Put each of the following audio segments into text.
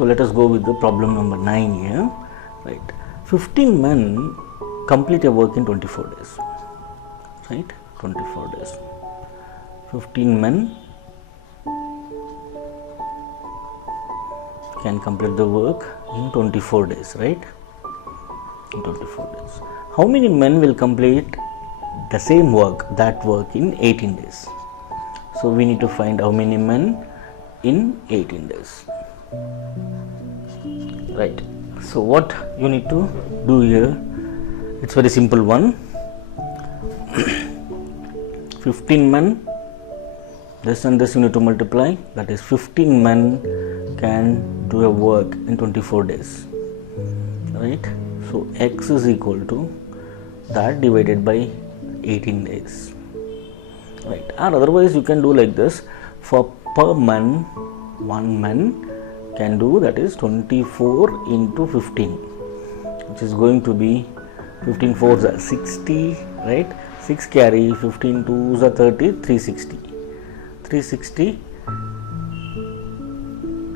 So let us go with the problem number 9 here, right? 15 men complete a work in 24 days, right? 24 days. 15 men can complete the work in 24 days, right? In 24 days. How many men will complete the same work, that work, in 18 days? So we need to find how many men in 18 days, right? So what you need to do here, it's very simple one. 15 men, this and this you need to multiply, that is 15 men can do a work in 24 days, right? So x is equal to that divided by 18 days, right? Or otherwise you can do like this, for per man, 1 man can do, that is 24 into 15, which is going to be 15 4s are 60, right? 6 carry, 15 2s are 30, 360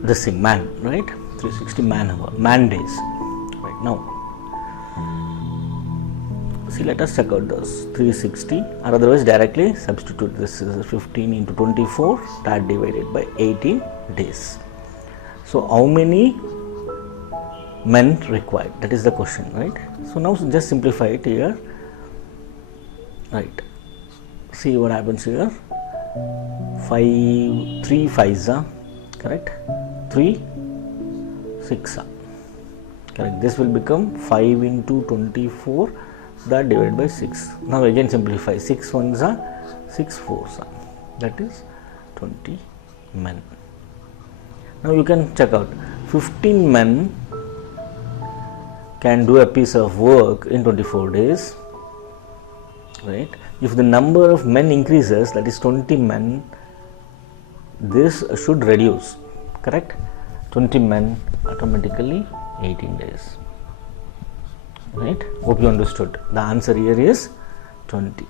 the same man, right? 360 man days, right? Now see, let us check out this 360, or otherwise directly substitute this is 15 into 24, that divided by 18 days. So how many men required, that is the question, right? So now just simplify it here, right? See what happens here. 5 3 5s are correct, 3 6 are correct. This will become 5 into 24, that divided by 6. Now again simplify, 6 1s are 6 4s are, that is 20 men. Now you can check out, 15 men can do a piece of work in 24 days, right? If the number of men increases, that is 20 men, this should reduce, correct? 20 men automatically 18 days, right? Hope you understood. The answer here is 20.